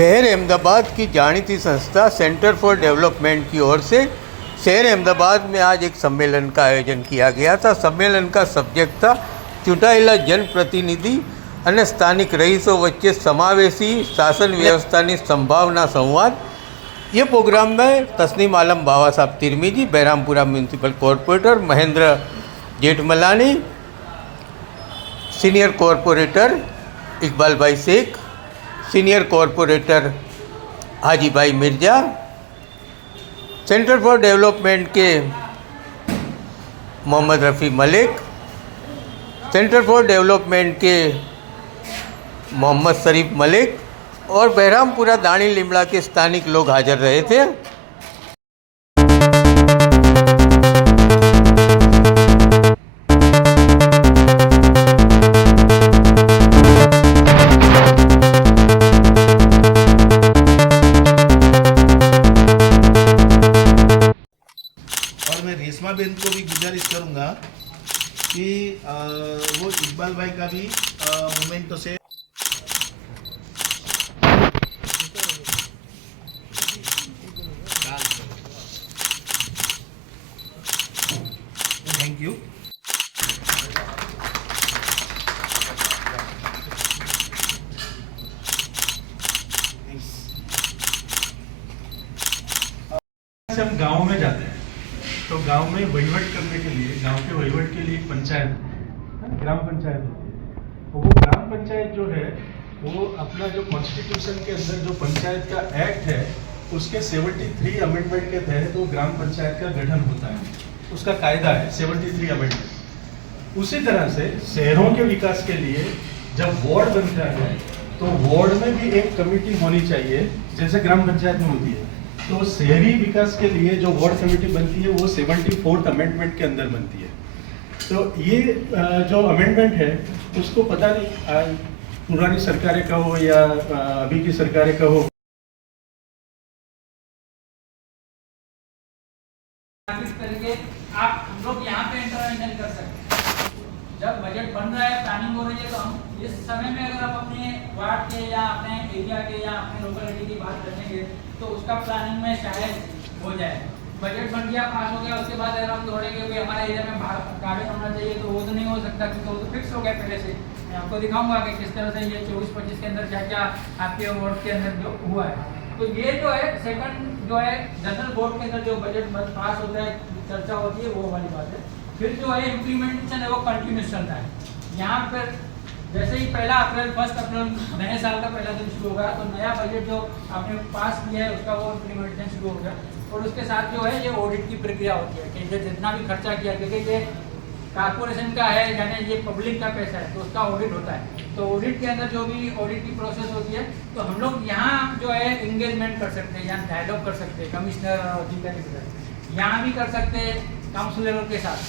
शहर अहमदाबाद की जाણીती संस्था सेंटर फॉर डेवलपमेंट की ओर से शहर अहमदाबाद में आज एक सम्मेलन का आयोजन किया गया था। सम्मेलन का सब्जेक्ट था चूंटाયેલા जनप्रतिनिधि અને સ્થાનિક રહીશો વચ્ચે સમાવેશી શાસન વ્યવસ્થાની સંભાવના સંવાદ। ये प्रोग्राम में Tasneem Alam Baba Saheb Tirmizi, Behrampura municipal corporator Mahendra Jethmalani, senior corporator Iqbal Bhai Shaikh, senior corporator हाजी भाई मिर्ज़ा, सेंटर फॉर डेवलपमेंट के Mohammad Rafi Malik, centre for development के मोहम्मद शरीफ मलिक और बहरामपुरा दाणी लिमड़ा के स्थानिक लोग हाजिर रहे थे। और मैं रेशमा बेन को भी गुजारिश करूंगा कि वो इकबाल भाई का भी मोमेंटो से थैंक यू। हम गांव में जाते हैं तो गांव में वहीवट करने के लिए, गांव के वहीवट के लिए एक पंचायत, ग्राम पंचायत होती है। और वो ग्राम पंचायत जो है वो अपना जो कॉन्स्टिट्यूशन के अंदर जो पंचायत का एक्ट है उसके 73 अमेंडमेंट के तहत वो ग्राम पंचायत का गठन होता है, उसका कायदा है 73 अमेंडमेंट। उसी तरह से शहरों के विकास के लिए जब वार्ड बनता है तो वार्ड में भी एक कमेटी होनी चाहिए जैसे ग्राम पंचायत में होती है। तो शहरी विकास के लिए जो वार्ड कमेटी बनती है वो 74th अमेंडमेंट के अंदर बनती है। तो ये जो अमेंडमेंट है उसको पता नहीं पुरानी सरकारें का हो या अभी की सरकारें का हो, करके आप हम लोग यहाँ पे इंटरवेंशन कर सकते हैं। जब बजट बन रहा है, प्लानिंग हो रही है, तो हम इस समय में अगर आप अपने वार्ड के या अपने एरिया के या अपने लोकेलिटी की बात करेंगे तो उसका प्लानिंग में शायद हो जाए। बजट बन गया, पास हो गया, उसके बाद अगर हम दौड़ेंगे कि हमारे एरिया में गार्डन होना चाहिए तो वो तो नहीं हो सकता क्योंकि वो तो फिक्स हो गया पहले से। मैं आपको दिखाऊंगा कि किस तरह से ये 24-25 के अंदर क्या क्या आपके वार्ड के अंदर जो हुआ है। तो ये जो है सेकंड जो है जनरल बोर्ड के अंदर जो बजट पास होता है, चर्चा होती है, वो वाली बात है। फिर जो है इम्प्लीमेंटेशन है वो कंटिन्यूस चलता है। यहाँ पर जैसे ही 1 अप्रैल नए साल का पहला दिन शुरू होगा तो नया बजट जो आपने पास किया है उसका वो इम्प्लीमेंटेशन शुरू होगा। और उसके साथ जो है ये ऑडिट की प्रक्रिया होती है कि जितना भी खर्चा किया, क्योंकि ये कारपोरेशन का है यानी ये पब्लिक का पैसा है तो उसका ऑडिट होता है। तो ऑडिट के अंदर जो भी ऑडिट की प्रोसेस होती है तो हम लोग यहाँ जो है इंगेजमेंट कर सकते हैं, यहाँ डायलॉग कर सकते हैं कमिश्नर और अधिकारी के साथ, यहाँ भी कर सकते हैं काउंसिलरों के साथ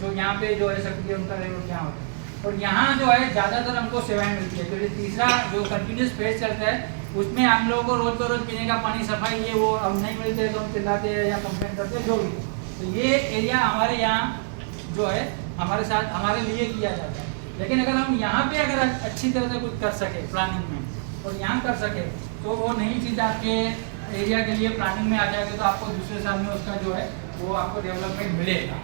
जो यहाँ पे जो है सकती है उनका लेवल क्या होता है। और यहाँ जो है ज़्यादातर हमको सेवाएं मिलती है। तो तीसरा जो कंटिन्यूस फेज चलता है उसमें हम लोगों को रोज बरोज पीने का पानी, सफाई, ये वो अब नहीं मिलते तो हम चिल्लाते हैं या कंप्लेंट करते हैं जो भी। तो ये एरिया हमारे यहाँ जो है हमारे साथ हमारे लिए किया जाता है। लेकिन अगर हम यहाँ पे अगर अच्छी तरह से कुछ कर सके प्लानिंग में और यहाँ कर सके तो वो नई चीज़ आपके एरिया के लिए प्लानिंग में आ जाएगी तो आपको दूसरे साल में उसका जो है वो आपको डेवलपमेंट मिलेगा।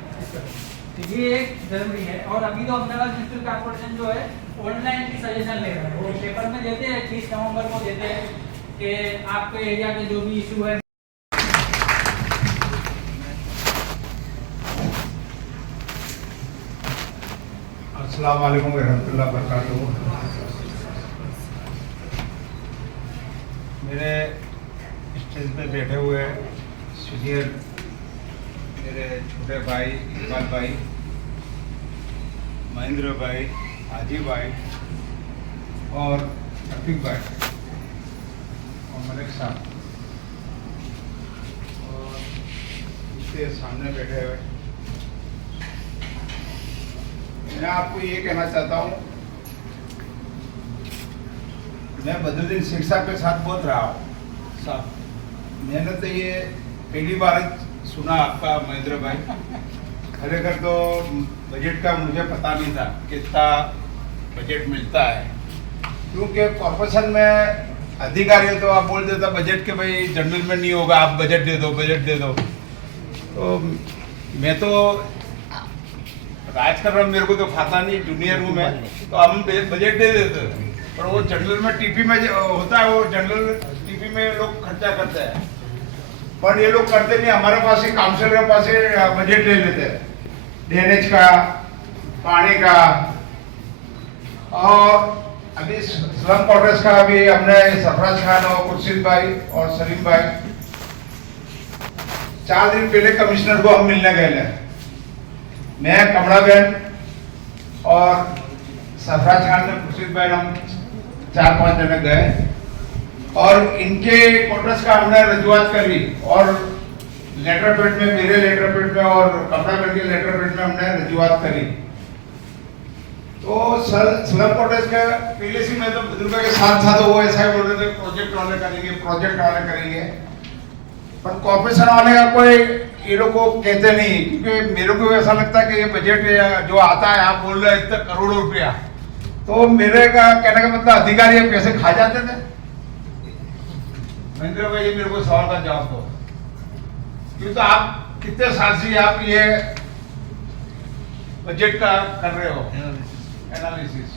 तो ये एक जरूरी है। और अभी तो अहमदाबाद म्यूनसिपल कॉर्पोरेशन जो है ऑनलाइन भी सजेशन ले रहा है, वो पेपर में देते हैं, 30 नवंबर को देते हैं कि आपके एरिया के जो भी इशू है। अस्सलाम वालेकुम रहमतुल्लाह बरकातहू। मेरे स्टेज पे बैठे हुए सीनियर मेरे छोटे भाई इकबाल भाई, महेंद्र भाई, हाजी भाई और रफीक भाई और मलिक साहब और इसके सामने बैठे हुए, मैं आपको ये कहना चाहता हूँ, मैं बदरुद्दीन शेख साहब के साथ बहुत रहा हूँ साहब। मैंने तो ये पहली बार सुना आपका महेंद्र भाई, खरेखर तो बजट का मुझे पता नहीं था कितना बजट मिलता है, क्योंकि कॉर्पोरेशन में अधिकारी है तो आप बोल देता बजट के भाई जनरल में नहीं होगा, आप बजट दे दो, बजट दे दो। तो मैं तो राज कर रहा हूँ, मेरे को तो खाता नहीं, जूनियर हूँ मैं, तो हम बजट दे देते, पर वो जनरल में टीपी में होता है, वो जनरल टीपी में लोग खर्चा करते हैं, पर ये लोग करते नहीं। हमारे पास ही काउंसिल के पास ही बजट ले लेते हैं, ड्रेनेज का, पानी का, और अभी स्लम क्वार्टर्स का भी हमने सरफराज खान और खुर्शीद भाई और सलीम भाई 4 दिन पहले कमिश्नर को हम मिलने गए हैं। मैं, कमला बहन और सरफराज खान ने खुर्शीद भाई, हम 4-5 जने गए और इनके क्वार्टर्स का हमने रजूआत करी, और लेटर पेड में, मेरे लेटर पेड में और कमला बहन के लेटर पेड में हमने रजूआत करी। तो स्लम क्वार्टर्स का पहले से मैं तो बुजुर्गों के साथ था, तो वो ऐसा ही बोल रहे थे प्रोजेक्ट वाले करेंगे, प्रोजेक्ट वाले करेंगे, पर कॉर्पोरेशन वाले का कोई ये लोग को कहते नहीं, क्योंकि मेरे को ऐसा लगता है कि ये बजट जो आता है, आप बोल रहे हैं इतना करोड़ों रुपया, तो मेरे का कहने का मतलब अधिकारी पैसे खा जाते थे। महेंद्र भाई, ये मेरे को सवाल का जवाब दो, क्यों तो आप कितने साल से आप ये बजट का कर रहे हो एनालिसिस।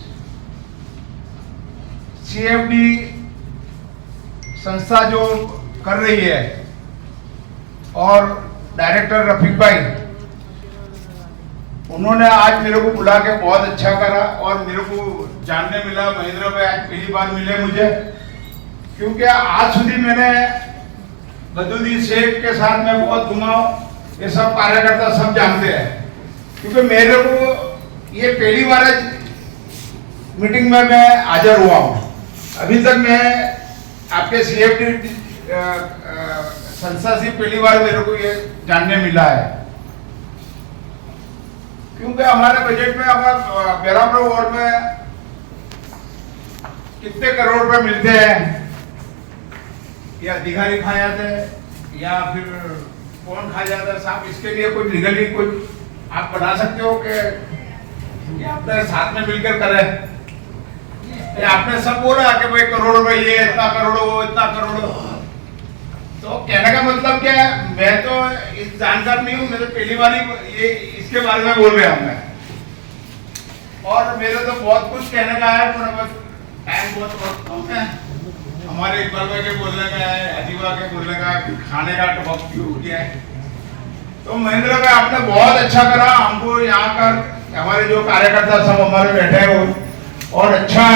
सीएफडी संस्था जो कर रही है और डायरेक्टर रफीक भाई, उन्होंने आज मेरे को बुला के बहुत अच्छा करा, और मेरे को जानने मिला, महेंद्र भाई आज पहली बार मिले मुझे, क्योंकि आज सुधी मैंने बदरुद्दीन शेख के साथ मैं बहुत घुमा हूं, ये सब कार्यकर्ता सब जानते हैं, क्योंकि मेरे को ये पहली बार मीटिंग में मैं हाजिर हुआ हूँ। अभी तक मैं आपके सीएफडी संस्था से पहली बार मेरे को ये जानने मिला है, क्योंकि हमारे बजट में, हमारा बैरामपुर वार्ड में कितने करोड़ रुपए मिलते हैं, या अधिकारी खा जाते हैं या फिर कौन खा जाता है साहब, इसके लिए कोई लीगली कुछ आप बना सकते हो कि आपने साथ में मिलकर करें? आपने सब बोला कि भाई करोड़ रुपए ये इतना करोड़, वो इतना करोड़, तो कहने का मतलब क्या है, मैं तो इस जानकार नहीं हूँ, मैं तो पहली बार ही ये इसके बारे में बोल रहे हैं हमने, और मेरे तो बहुत कुछ कहने का है, पर टाइम बहुत कम है। हमारे इकबाल भाई के बोलने का है, अजीबा के बोलने का, खाने का वक्त हो गया है। तो महेंद्र भाई, आपने बहुत अच्छा करा, हमको यहाँ कर हमारे जो कार्यकर्ता सब हमारे बैठे हो, और अच्छा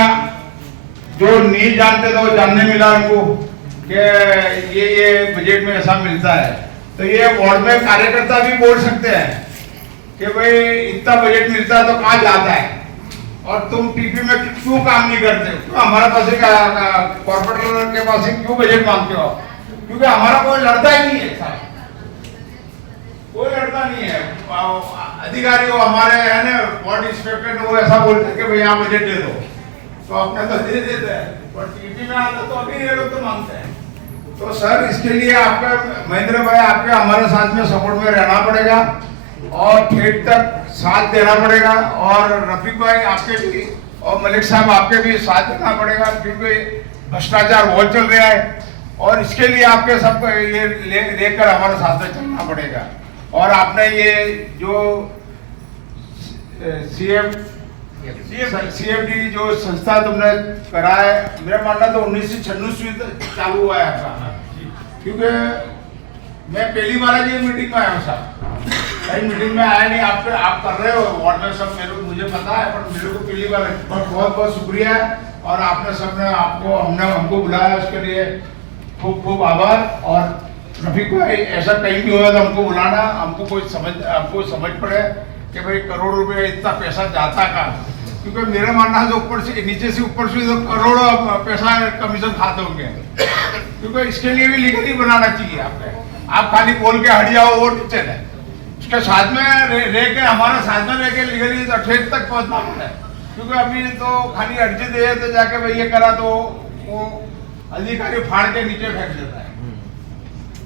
जो नहीं जानते थे वो जानने मिला उनको कि ये बजट में ऐसा मिलता है। तो ये वार्ड में कार्यकर्ता भी बोल सकते हैं कि भाई इतना बजट मिलता है तो कहाँ जाता है, और तुम टीपी में क्यों काम नहीं करते, क्यों हमारे पास कॉर्पोरेटर के पास क्यों बजट मांगते हो? क्योंकि हमारा कोई लड़ता ही नहीं है साहब, कोई लड़ता नहीं है। अधिकारी वो हमारे है ना, वार्ड इंस्पेक्टर, वो ऐसा बोलते हैं कि भाई यहाँ बजट दे दो, तो अपने तो दे देते हैं, पर टीपी में आता तो अभी ये लोग तो मांगते हैं। तो सर, इसके लिए आपका महेंद्र भाई, आपके हमारे साथ में सपोर्ट में रहना पड़ेगा, और ठेठ तक साथ देना पड़ेगा, और रफीक भाई आपके भी और मलिक साहब आपके भी साथ देना पड़ेगा, क्योंकि भ्रष्टाचार बहुत चल रहा है, और इसके लिए आपके सबको ये लेकर हमारे साथ में चलना पड़ेगा। और आपने ये जो सीएफडी जो संस्था तुमने करा है, मेरा मानना तो 1996 से चालू हुआ है आपका, क्योंकि मैं पहली बार ये मीटिंग में आया साहब, कहीं मीटिंग में आया नहीं। आप कर रहे हो वार्ड में सब, मुझे पता है, पर मेरे को पहली बार बहुत बहुत शुक्रिया, और आपने सबने हमको बुलाया, उसके लिए खूब खूब आभार। और रफीक भाई, ऐसा कहीं भी हुआ तो हमको बुलाना, हमको समझ पड़े कि भाई करोड़ रुपए इतना पैसा जाता का, क्योंकि मेरा मानना है तो ऊपर से नीचे से ऊपर से तो करोड़ों पैसा कमीशन खाते होंगे, क्योंकि इसके लिए भी लीगली बनाना चाहिए। आप खाली बोल के हट जाओ वो टीचर है, उसके साथ में रह के, हमारे साथ में रह के लीगली तो ठेठ तक पहुंचना पड़ता है, क्योंकि अभी तो खाली अर्जी दे तो जाके भाई ये करा तो वो अधिकारी फाड़ के नीचे फेंक देता है,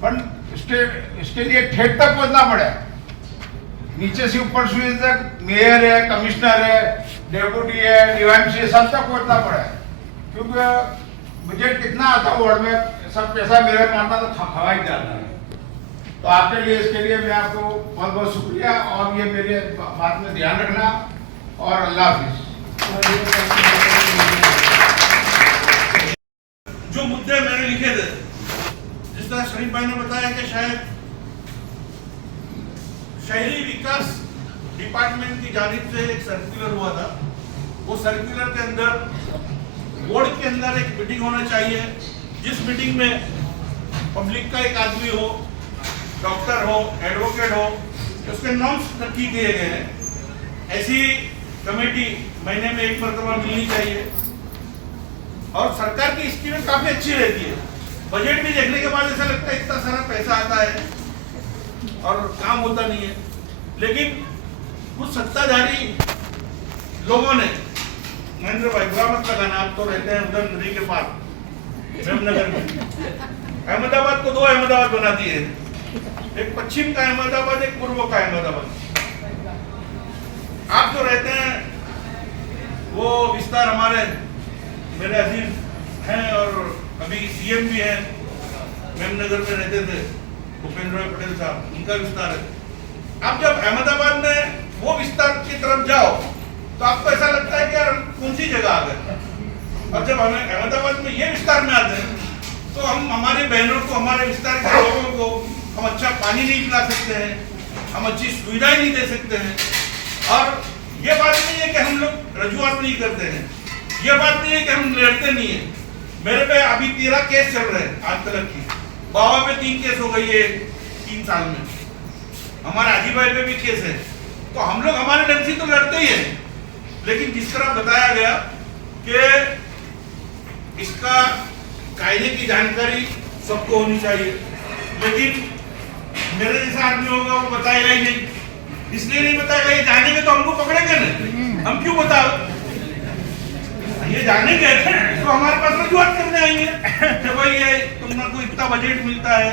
पर इसके लिए ठेठ तक पहुंचना पड़े, नीचे से ऊपर सुई तक, मेयर है, कमिश्नर है, डेप्यूटी है, डीवाईएमसी, सब तक पहुंचना पड़े, क्योंकि बजट कितना आता वार्ड में, सब पैसा मेरे मारना तो खवाई जाता है। तो आपके लिए, इसके लिए मैं आपको बहुत बहुत शुक्रिया, और ये मेरे बात में ध्यान रखना, और अल्लाह हाफिज। जो मुद्दे मैंने लिखे थे, जिस तरह शरीफ भाई ने बताया कि शायद शहरी विकास डिपार्टमेंट की जानिब से एक सर्कुलर हुआ था, वो सर्कुलर के अंदर बोर्ड के अंदर एक मीटिंग होना चाहिए, जिस मीटिंग में पब्लिक का एक आदमी हो, डॉक्टर हो, एडवोकेट हो, उसके नॉर्म्स नक्की किए गए हैं। ऐसी कमेटी महीने में एक मरतबा मिलनी चाहिए, और सरकार की स्कीमें काफी अच्छी रहती है। बजट भी देखने के बाद ऐसा लगता है इतना सारा पैसा आता है और काम होता नहीं है, लेकिन कुछ सत्ताधारी लोगों ने, महेंद्र भाई बुरा मत लगाना, आप तो रहते हैं उधर नदी के पास प्रेमनगर में, अहमदाबाद को दो अहमदाबाद बना दिए, एक पश्चिम का अहमदाबाद, एक पूर्व का अहमदाबाद। आप जो रहते हैं वो विस्तार हमारे मेरे अजीज हैं और अभी सीएम भी हैं, मेमनगर में रहते थे भूपेंद्र पटेल साहब, उनका विस्तार है। आप जब अहमदाबाद में वो विस्तार की तरफ जाओ तो आपको ऐसा लगता है कि यार कौन सी जगह आ गए, और जब हमें अहमदाबाद में ये विस्तार में आते हैं तो हम हमारे बहनों को, हमारे विस्तार के लोगों को हम अच्छा पानी नहीं पिला सकते हैं, हम अच्छी सुविधाएं नहीं दे सकते हैं। और ये बात नहीं है कि हम लोग रजूआत नहीं करते हैं, ये बात नहीं है कि हम लड़ते नहीं है। मेरे पे अभी 13 केस चल रहे हैं आज तक की, बाबा पे 3 केस हो गई है 3 साल में, हमारे आजी भाई पे भी केस है। तो हम लोग हमारे ढंग से तो लड़ते ही हैं, लेकिन जिस तरह बताया गया कि इसका कायदे की जानकारी सबको होनी चाहिए, लेकिन मेरे जैसा आदमी होगा वो बताएगा ही नहीं, इसलिए नहीं बताएगा, ये जानेंगे तो हमको पकड़ेंगे नहीं, हम क्यों बताओ, ये जानेंगे तो हमारे पास रजूआत करने आएंगे कि भाई ये तुमको इतना बजट मिलता है,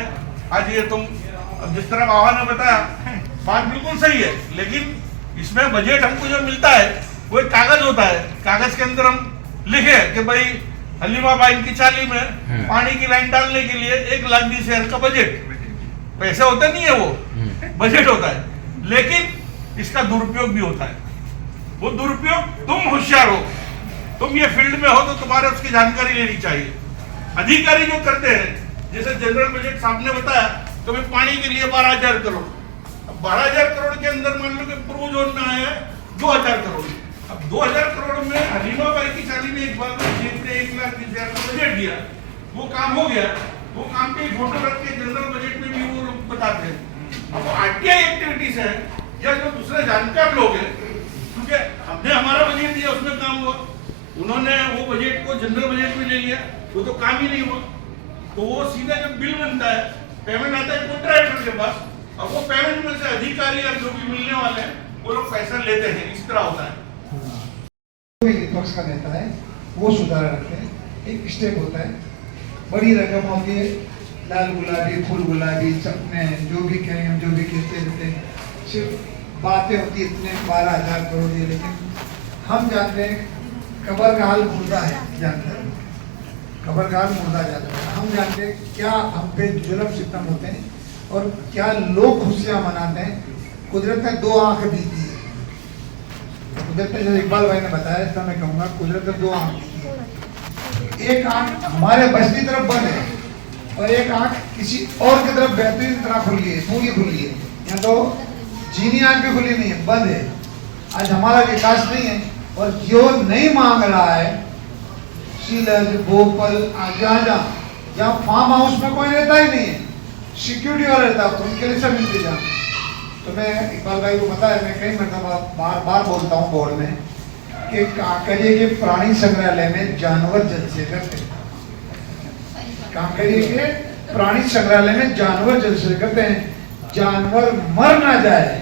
आज ये तुम, अब जिस तरह बाबा ने बताया बात बिल्कुल सही है, लेकिन इसमें बजट हमको जो मिलता है वो एक कागज होता है, कागज के अंदर हम लिखे कि भाई हलीमा बाई की चाली में पानी की लाइन डालने के लिए 1,20,000 का बजट, पैसे होते नहीं है वो, बजट होता है, लेकिन इसका दुरुपयोग भी होता है। वो दुरुपयोग, तुम होशियार हो, तुम ये फील्ड में हो तो तुम्हारे उसकी जानकारी लेनी चाहिए। अधिकारी जो करते हैं, जैसे जनरल बजट साहब ने बताया तो भाई पानी के लिए 12,000 करोड़, अब 12,000 करोड़ के अंदर मान लो कि पूर्व जोन में आया है 2,000 करोड़, अब 2,000 करोड़ में हलीमा बाई की चाली में एक बार 1,20,000 का बजट दिया, वो काम हो गया, वो काम के फोटो रख के जनरल बजट में भी वो लोग बताते हैं। अब आरटीआई एक्टिविटीज है या जो दूसरे जानकार लोग हैं, क्योंकि हमने हमारा बजट दिया उसमें काम हुआ, उन्होंने वो बजट को जनरल बजट में ले लिया, वो तो काम ही नहीं हुआ। तो वो सीधा जब बिल बनता है, पेमेंट आता है कॉन्ट्रैक्टर के पास, और वो पेमेंट में से अधिकारी या जो भी मिलने वाले हैं वो लोग पैसा लेते हैं, इस तरह होता है। विपक्ष का नेता है वो सुधार रखते हैं, एक स्टेप होता है, बड़ी रकम होती है, लाल गुलाबी, फूल गुलाबी, सपने, जो भी कहें हम, जो भी कहते रहते हैं, सिर्फ बातें होती है इतने 12,000 करोड़ दिए, लेकिन हम जानते हैं कबर का हाल मुर्दा है, जानते हैं कबर का हाल मुर्दा जाता है, हम जानते हैं क्या हम पे जुल्म सितम होते हैं और क्या लोग खुशियाँ मनाते हैं। कुदरत ने 2 आंख दी थी, कुदरत ने, जैसे इकबाल भाई ने बताया, तो मैं कहूँगा कुदरत ने 2 आंख दी थी, एक आंख हमारे बस की तरफ बंद है और एक आंख किसी और की तरफ बेहतरीन तरह खुली है, पूरी खुली है, या तो चीनी आंख भी खुली नहीं है, बंद है। आज हमारा विकास नहीं है, और जो नहीं मांग रहा है, शीलज, भोपाल, जहाँ फार्म हाउस में कोई रहता ही नहीं है, सिक्योरिटी वाला रहता है, तो उनके लिए सब इंतजाम। तो मैं इकबाल भाई को बताया, मैं कई मरतबा बार बोलता हूँ बोर्ड में कि कांकरिया के प्राणी संग्रहालय में जानवर जल से करते, कांकरिया के प्राणी संग्रहालय में जानवर जल से करते हैं, जानवर मर ना जाए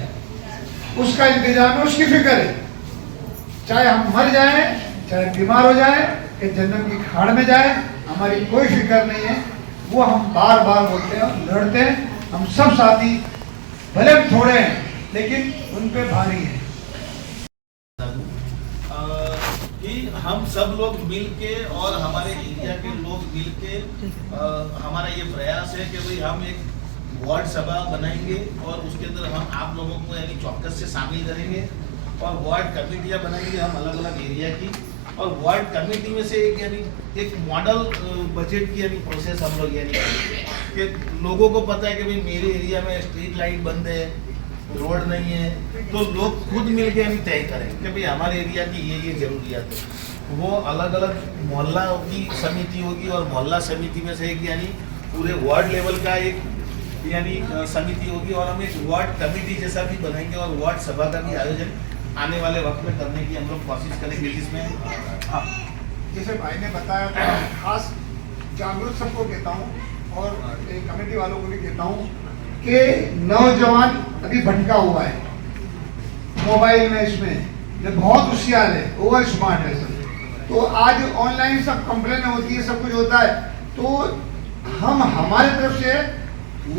उसका इंतजाम है, उसकी फिक्र है, चाहे हम मर जाए, चाहे बीमार हो जाए, कि जन्म की खाड़ में जाए, हमारी कोई फिक्र नहीं है। वो हम बार बोलते हैं, लड़ते हैं, हम सब साथी भले थोड़े हैं लेकिन उन पे भारी है। कि हम सब लोग मिल के और हमारे एरिया के लोग मिल के हमारा ये प्रयास है कि भाई हम एक वार्ड सभा बनाएंगे और उसके अंदर हम आप लोगों को यानी चौकस से शामिल करेंगे और वार्ड कमेटियाँ बनाएंगे हम अलग अलग एरिया की, और वार्ड कमेटी में से एक यानी एक मॉडल बजट की यानी प्रोसेस हम लोग यानी कि लोगों को पता है कि भाई मेरे एरिया में स्ट्रीट लाइट बंद है, रोड नहीं है, तो लोग खुद मिल के यानी तय करें कि भाई हमारे एरिया की ये जरूरियात है। वो अलग अलग मोहल्ला की समिति होगी और मोहल्ला समिति में से एक यानी पूरे वार्ड लेवल का एक यानी समिति होगी और हम एक वार्ड कमेटी जैसा भी बनाएंगे और वार्ड सभा का भी आयोजन आने वाले वक्त में करने की हम लोग कोशिश करेंगे, जिसमें हाँ, जैसे भाई ने बताया तो खास जागरूक सबको कहता हूँ और कमेटी वालों को भी कहता हूँ कि नौजवान अभी भटका हुआ है मोबाइल में, इसमें बहुत होशियार है, ओवर स्मार्ट है सब। तो आज ऑनलाइन सब कंप्लेन होती है, सब कुछ होता है, तो हम हमारे तरफ से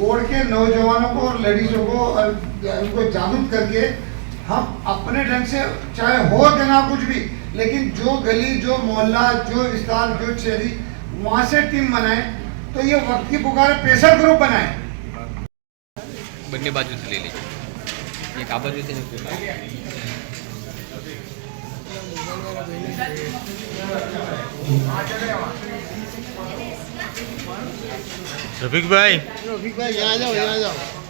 वार्ड के नौजवानों को और लेडीजों को और उनको जागरूक करके हम अपने ढंग से, चाहे हो कि ना कुछ भी, लेकिन जो गली, जो मोहल्ला, जो विस्तार, जो शहरी, वहाँ से टीम बनाए, तो ये वक्त की पुकार प्रेशर ग्रुप बनाए। બંને બાજુથી લઈ લેજો, એક આ બાજુથી રફીકભાઈ यहाँ जाओ, यहाँ जाओ।